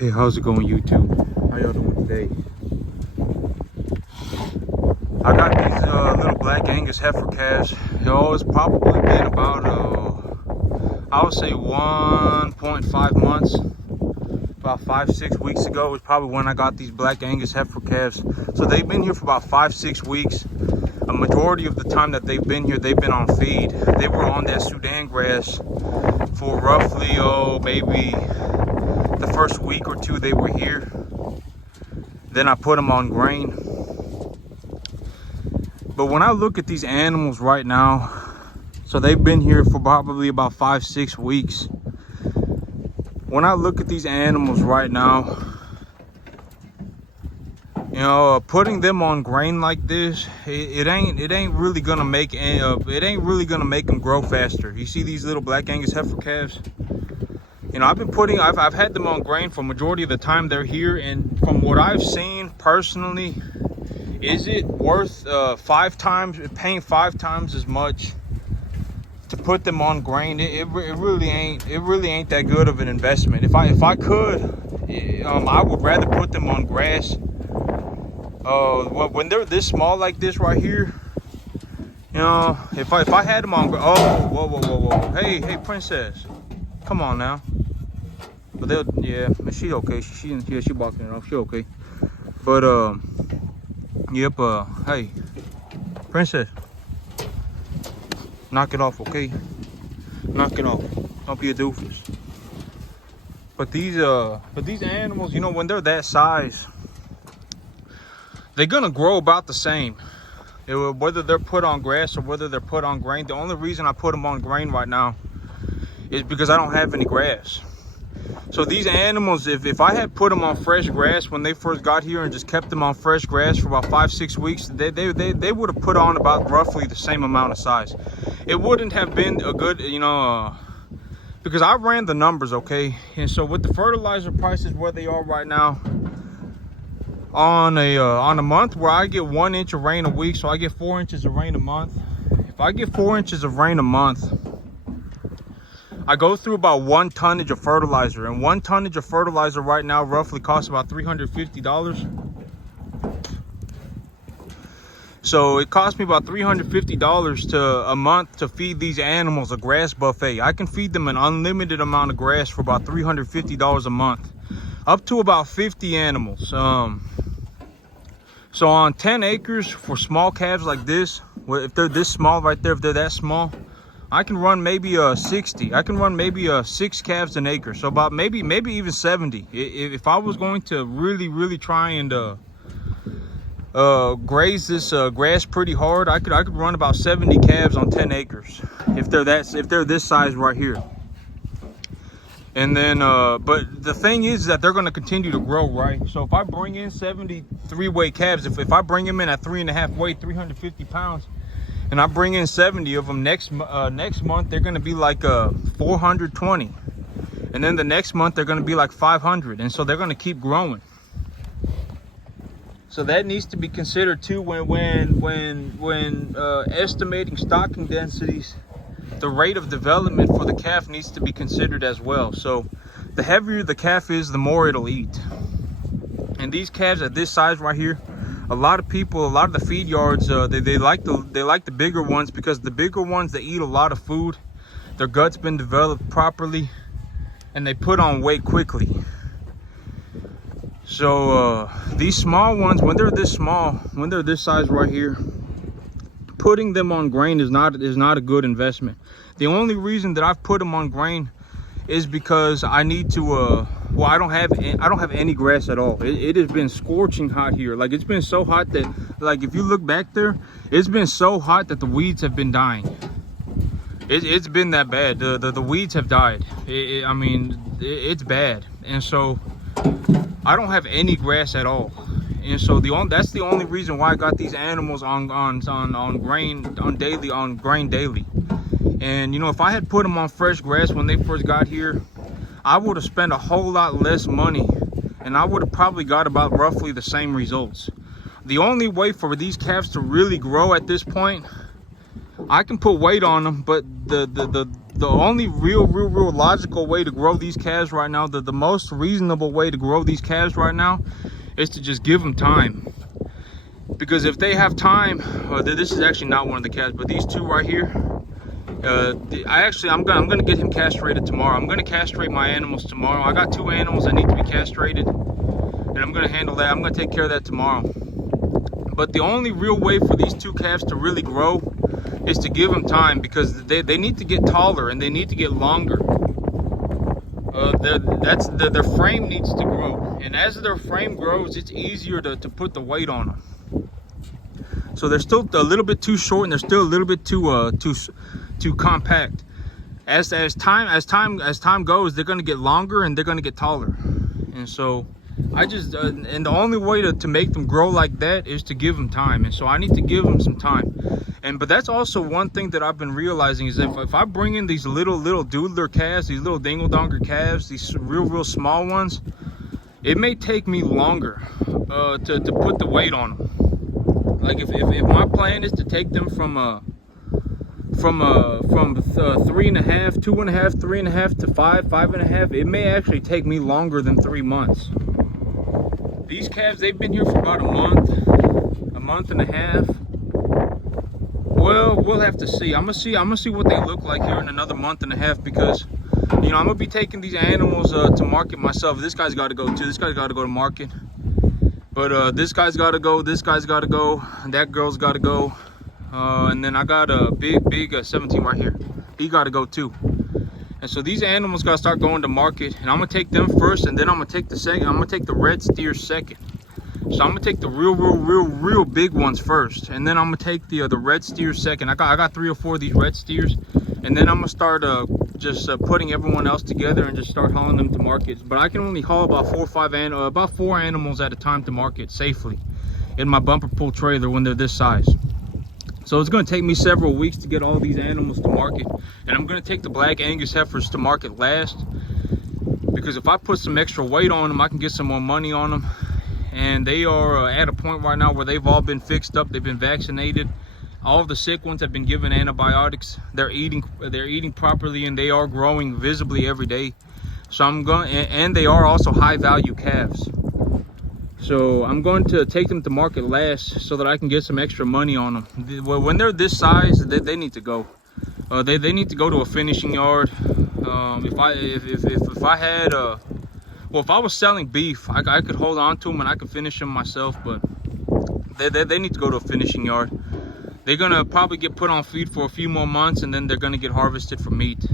Hey, how's it going, YouTube? How y'all doing today? I got these little black Angus heifer calves. It's probably been about I would say 1.5 months. About 5-6 weeks ago is probably when I got these black Angus heifer calves. So they've been here for about 5-6 weeks. A majority of the time that they've been here, they've been on feed. They were on that Sudan grass for roughly maybe the first week or two they were here. Then I put them on grain. But when I look at these animals right now, so they've been here for probably about 5-6 weeks. When I look at these animals right now, you know, putting them on grain like this, it ain't really gonna make them grow faster. You see these little black Angus heifer calves? You know, I've had them on grain for majority of the time they're here, and from what I've seen personally, is it worth paying 5 times as much to put them on grain? It really ain't that good of an investment. If I could, I would rather put them on grass. When they're this small like this right here, you know, if I had them on, whoa, hey princess, come on now. But she okay. She boxing it off. She okay. But yep. Hey, princess, knock it off, okay? Knock it off. Don't be a doofus. But these animals, you know, when they're that size, they're gonna grow about the same. Whether they're put on grass or whether they're put on grain. The only reason I put them on grain right now is because I don't have any grass. So these animals, if I had put them on fresh grass when they first got here and just kept them on fresh grass for about 5-6 weeks, they would have put on about roughly the same amount of size. It wouldn't have been a good, you know, because I ran the numbers, okay? And so with the fertilizer prices where they are right now, on a month where I get 1 inch of rain a week, so I get 4 inches of rain a month. If I get 4 inches of rain a month, I go through about 1 tonnage of fertilizer, and 1 tonnage of fertilizer right now roughly costs about $350. So it cost me about $350 a month to feed these animals a grass buffet. I can feed them an unlimited amount of grass for about $350 a month, up to about 50 animals. So on 10 acres for small calves like this, if they're this small right there, if they're that small, I can run maybe 60. I can run maybe 6 calves an acre. So about maybe even 70. If I was going to really try and graze this grass pretty hard, I could run about 70 calves on 10 acres if they're this size right here. And then but the thing is that they're going to continue to grow, right? So if I bring in 73 weight calves, if I bring them in at 3.5 weight, 350 pounds, and I bring in 70 of them next month, they're going to be like 420, and then the next month they're going to be like 500, and so they're going to keep growing. So that needs to be considered too when estimating stocking densities. The rate of development for the calf needs to be considered as well. So the heavier the calf is, the more it'll eat. And these calves at this size right here, a lot of the feed yards, they like the bigger ones, because the bigger ones, they eat a lot of food. Their gut's been developed properly, and they put on weight quickly. So these small ones, when they're this small, when they're this size right here, putting them on grain is not a good investment. The only reason that I've put them on grain is because I need to I don't have any grass at all. It has been scorching hot here. Like, it's been so hot that, like, if you look back there, it's been so hot that the weeds have been dying. It's been that bad. The weeds have died. I mean, it's bad. And so I don't have any grass at all. And so that's the only reason why I got these animals on grain daily. And you know, if I had put them on fresh grass when they first got here, I would have spent a whole lot less money, and I would have probably got about roughly the same results. The only way for these calves to really grow at this point, I can put weight on them, but the the only real logical way to grow these calves right now, the most reasonable way to grow these calves right now, is to just give them time. Because if they have time, this is actually not one of the calves, but these two right here, I'm gonna get him castrated tomorrow. I'm gonna castrate my animals tomorrow. I got 2 animals that need to be castrated, and I'm gonna handle that. I'm gonna take care of that tomorrow. But the only real way for these 2 calves to really grow is to give them time, because they need to get taller and they need to get longer. Their frame needs to grow, and as their frame grows, it's easier to put the weight on them. So they're still a little bit too short, and they're still a little bit too compact. As time goes, they're gonna get longer and they're gonna get taller. And so I just and the only way to make them grow like that is to give them time. And so I need to give them some time. But that's also one thing that I've been realizing, is if I bring in these little doodler calves, these little dingle-donger calves, these real small ones, it may take me longer to put the weight on them. Like if my plan is to take them from 3.5, 2.5, 3.5 to 5, 5.5, it may actually take me longer than 3 months. These calves, they've been here for about a month and a half. Well, we'll have to see. I'm gonna see what they look like here in another month and a half, because I'm gonna be taking these animals to market myself. This guy's got to go too. This guy's got to go to market. But this guy's got to go. This guy's got to go. And that girl's got to go. And then I got a big 17 right here. He got to go too. And so these animals got to start going to market, and I'm gonna take them first, and then I'm gonna take the second. I'm gonna take the red steers second. So I'm gonna take the real big ones first, and then I'm gonna take the red steers second. I got 3 or 4 of these red steers, and then I'm gonna start just putting everyone else together and just start hauling them to market. But I can only haul about 4 animals at a time to market safely in my bumper pull trailer when they're this size. So it's going to take me several weeks to get all these animals to market, and I'm going to take the Black Angus heifers to market last, because if I put some extra weight on them, I can get some more money on them. And they are at a point right now where they've all been fixed up, they've been vaccinated, all of the sick ones have been given antibiotics, they're eating properly, and they are growing visibly every day. So and they are also high value calves. So I'm going to take them to market last so that I can get some extra money on them. When they're this size, they need to go. They need to go to a finishing yard. If I was selling beef, I could hold on to them and I could finish them myself. But they need to go to a finishing yard. They're gonna probably get put on feed for a few more months, and then they're gonna get harvested for meat.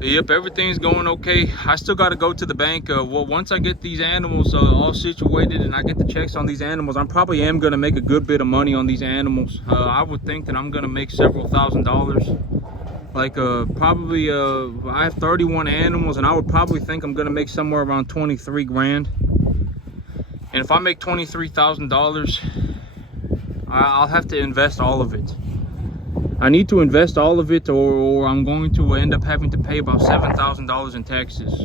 Yep, everything's going okay. I still got to go to the bank. Well, once I get these animals all situated and I get the checks on these animals, I probably am going to make a good bit of money on these animals. I would think that I'm going to make several $1,000s. Like probably I have 31 animals, and I would probably think I'm going to make somewhere around 23 grand. And if I make $23,000, I'll have to invest all of it. I need to invest all of it, or I'm going to end up having to pay about $7,000 in taxes.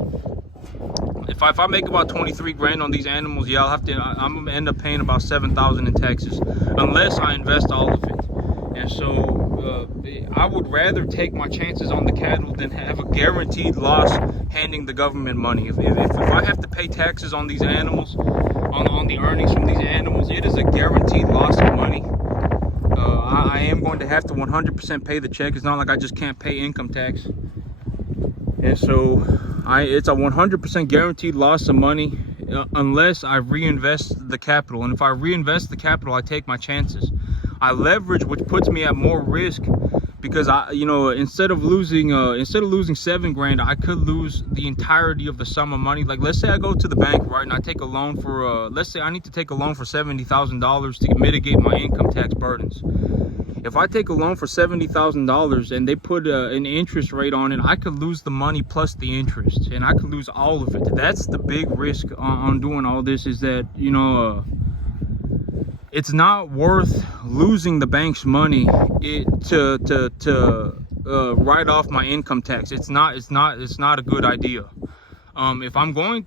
If I make about 23 grand on these animals, yeah, I'm gonna end up paying about 7,000 in taxes, unless I invest all of it. And so I would rather take my chances on the cattle than have a guaranteed loss handing the government money. If I have to pay taxes on these animals, on the earnings from these animals, it is a guaranteed loss of money. I am going to have to 100% pay the check. It's not like I just can't pay income tax. And so it's a 100% guaranteed loss of money unless I reinvest the capital. And if I reinvest the capital, I take my chances. I leverage, which puts me at more risk, because instead of losing 7 grand, I could lose the entirety of the sum of money. Like, let's say I go to the bank, right, and I take a loan for let's say I need to take a loan for $70,000 to mitigate my income tax burdens. If I take a loan for $70,000 and they put an interest rate on it, I could lose the money plus the interest, and I could lose all of it. That's the big risk on doing all this, is that it's not worth losing the bank's money to write off my income tax. It's not a good idea. If I'm going,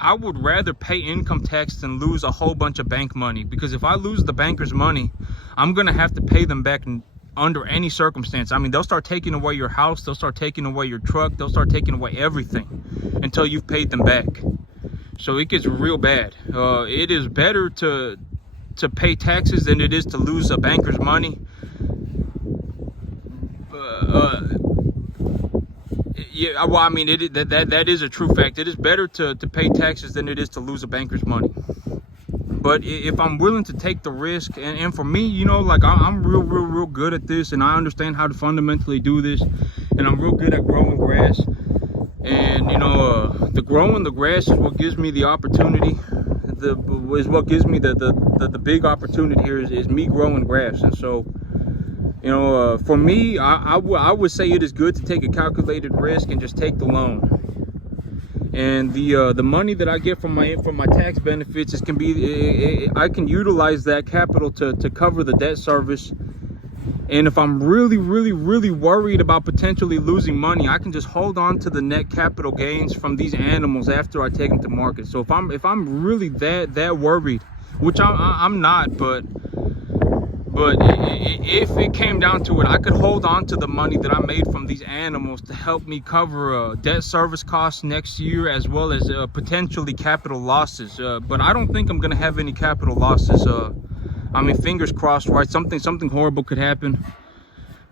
I would rather pay income tax than lose a whole bunch of bank money, because if I lose the banker's money, I'm gonna have to pay them back under any circumstance. I mean, they'll start taking away your house, they'll start taking away your truck, they'll start taking away everything until you've paid them back. So it gets real bad. It is better to pay taxes than it is to lose a banker's money. Yeah, well, I mean, that is a true fact. It is better to pay taxes than it is to lose a banker's money. But if I'm willing to take the risk, and for me, you know, like I'm real good at this, and I understand how to fundamentally do this, and I'm real good at growing grass. And you know, the growing the grass is what gives me the opportunity. Is what gives me the big opportunity here is me growing grass. And so, you know, for me, I would say it is good to take a calculated risk and just take the loan. And the money that I get from my tax benefits I can utilize that capital to cover the debt service. And if I'm really worried about potentially losing money, I can just hold on to the net capital gains from these animals after I take them to market. So if I'm really that worried, which I'm not, but if it came down to it, I could hold on to the money that I made from these animals to help me cover debt service costs next year, as well as potentially capital losses. But I don't think I'm gonna have any capital losses. I mean, fingers crossed, right? Something horrible could happen.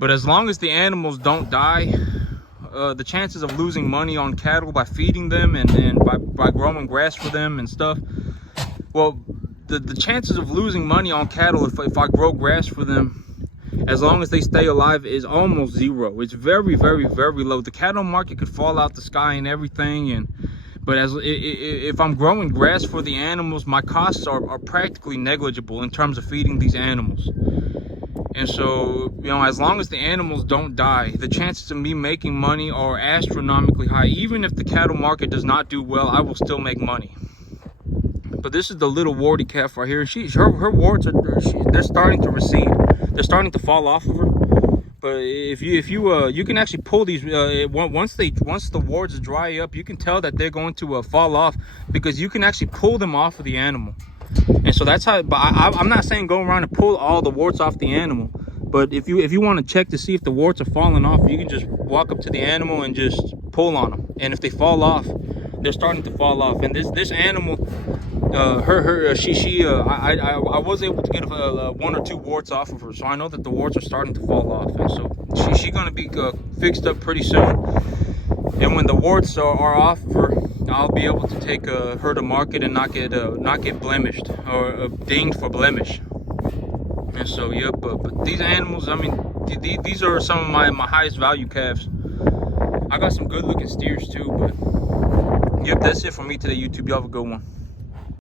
But as long as the animals don't die, the chances of losing money on cattle by feeding them and by growing grass for them and stuff, well, the chances of losing money on cattle if I grow grass for them, as long as they stay alive, is almost zero. It's very low. The cattle market could fall out the sky and everything, but if I'm growing grass for the animals, my costs are practically negligible in terms of feeding these animals. And so, you know, as long as the animals don't die, the chances of me making money are astronomically high. Even if the cattle market does not do well, I will still make money. But this is the little warty calf right here. Her warts they're starting to recede. They're starting to fall off of her. But if you can actually pull these once the warts dry up, you can tell that they're going to fall off, because you can actually pull them off of the animal. And so that's how. But I'm not saying go around and pull all the warts off the animal. But if you want to check to see if the warts are falling off, you can just walk up to the animal and just pull on them. And if they fall off, they're starting to fall off. And this animal, I was able to get one or two warts off of her, so I know that the warts are starting to fall off. And so she's gonna be fixed up pretty soon. And when the warts are off of her, I'll be able to take her to market and not get blemished or dinged for blemish. And so, yep. But these animals, I mean, these are some of my highest value calves. I got some good looking steers too, but yep, that's it for me today, YouTube. Y'all have a good one.